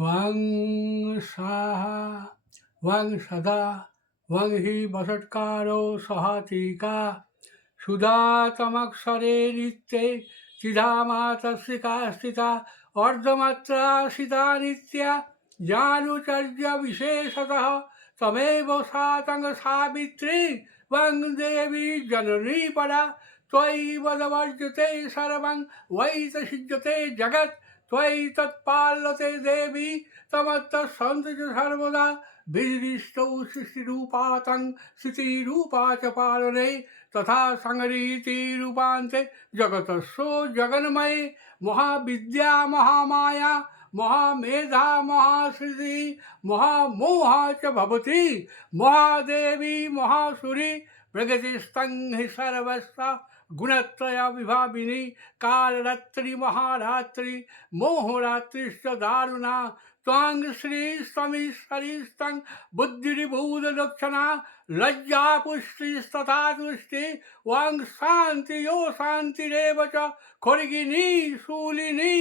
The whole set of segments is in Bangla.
ওয়াং সাহা ওয়াং সদা ওয়াং হি বসৎকারো সহাতিকা সুধাতমক্ষরে নিত্যে চিধামাতস্বিকা স্থিতা অর্ধমাত্রা সীতা নিত্যা জানুচর্য বিশেষতঃ তমেব সাতং সাবিত্রী ওয়াং দেবী জননী পরা त्वयि वदवर्जते सर्वं वै च सिज्यते जगत् त्वयि तत्पाल्यते देवी तमत्तस्सन्तु च सर्वदा विधिष्टौ सृष्टिरूपातं स्थितिरूपा च पालने तथा संहरीतिरूपान्ते जगतस्सो जगन्मये महाविद्या महामाया महामेधा महाश्रुति महामोहा च भवति महादेवी महासुरी प्रगतिस्तं हि सर्वस्व गुणत्रय विभाविनी कालरात्रि महारात्रि मोहरात्रिश्च दारुणा त्वां श्री समीश्वरीस्तं बुद्धिर्बोधलक्षणा लज्जा पुष्टिस्तथा तुष्टि वां शान्ति यो शान्तिरेव च खड्गिनी शूलिनी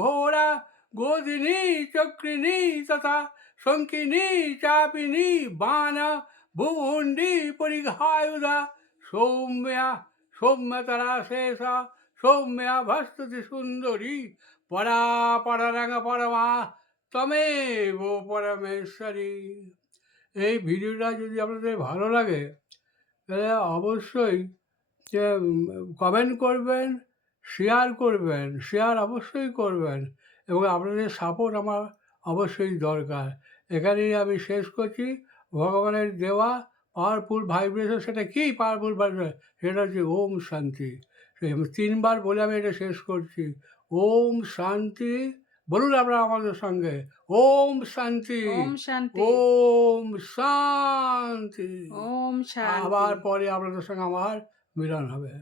घोरा गोदिनी चक्रिणी तथा शङ्किनी चापिनी बाण भूहुण्डी परिघायुधा सौम्या सौम्यतरा शेषा सौम्या भस्तुति सुंदरी परा परारंग परमा तमेव परमेश्वरी। এই ভিডিওটা যদি আপনাদের ভালো লাগে তাহলে অবশ্যই কমেন্ট করবেন, শেয়ার অবশ্যই করবেন এবং আপনাদের সাপোর্ট আমার অবশ্যই দরকার। এখানেই আমি শেষ করছি। ভগবানের দেওয়া পাওয়ারফুল ভাইব্রেশন, সেটা কি পাওয়ারফুল ভাইব্রেশন? সেটা হচ্ছে ওম শান্তি। তিনবার বলে আমি এটা শেষ করছি। ওম শান্তি বলুন আপনারা আমাদের সঙ্গে, ওম শান্তি, ওম শান্তি, ওম শান্তি। ওম শান্তি। আবার পরে আপনাদের সঙ্গে আমার মিলন হবে।